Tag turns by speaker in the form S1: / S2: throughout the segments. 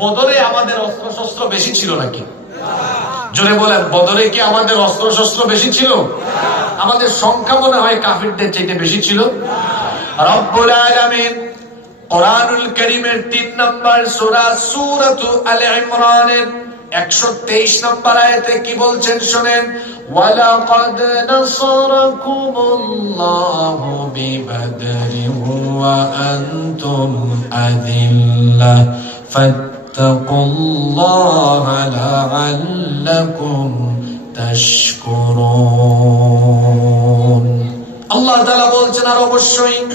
S1: বদলে আমাদের অস্ত্র শস্ত্র বেশি ছিল নাকি? জোরে বলেন, বদলে কি আমাদের অস্ত্র শস্ত্র বেশি ছিল? আমাদের সংখ্যা মনে হয় কাফিরদের চাইতে বেশি ছিল। একশো তেইশ নম্বর কি বলছেন শোনেন আদিল্লাহ ফাত্তাকুল্লাহ লাআল্লাকুম তাশকুরুন আল্লাহ তাআলা বলছেন আর অবশ্যই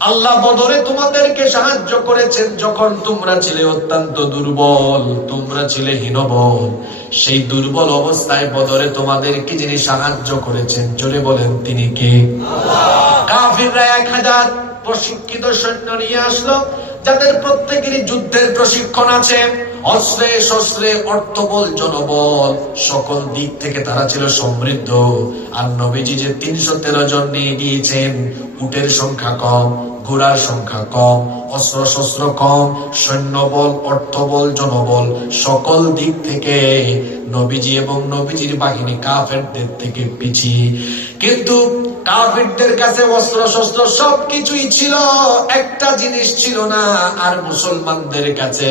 S1: আল্লাহ বদরে তোমাদেরকে সাহায্য করেছেন যখন তোমরা ছিলে অত্যন্ত দুর্বল, তোমরা ছিলে হীনবল। সেই দুর্বল অবস্থায় বদরে তোমাদেরকে যিনি সাহায্য করেছেন, জোরে বলেন তিনি কে? কাফিররা এক হাজার প্রশিক্ষিত সৈন্য নিয়ে আসলো, যাদের প্রত্যেকেরই যুদ্ধের প্রশিক্ষণ আছে। অস্ত্রে শস্ত্রে অর্থবল জনবল, সকল দিক থেকে তারা ছিল সমৃদ্ধ। আর নবীজি যে তিনশো তেরো জন নিয়ে গিয়েছেন, উটের সংখ্যা কম, ঘোড়ার সংখ্যা কম অস্ত্র শস্ত্র কম, সৈন্যবল, অর্থবল, জনবল, সকল দিক থেকে নবীজি এবং নবীজির বাহিনী কাফেরদের থেকে পিছিয়ে। কিন্তু কাফিরদের কাছে অস্ত্র শস্ত্র সবকিছুই ছিল, একটা জিনিস ছিল না, আর মুসলমানদের কাছে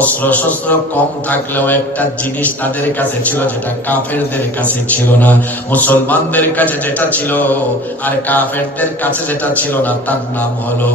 S1: অস্ত্র শস্ত্র কম থাকলেও একটা জিনিস তাদের কাছে ছিল যেটা কাফেরদের কাছে ছিল না। মুসলমানদের কাছে যেটা ছিল, আর কাফেরদের কাছে যেটা ছিল না, তার নাম হলো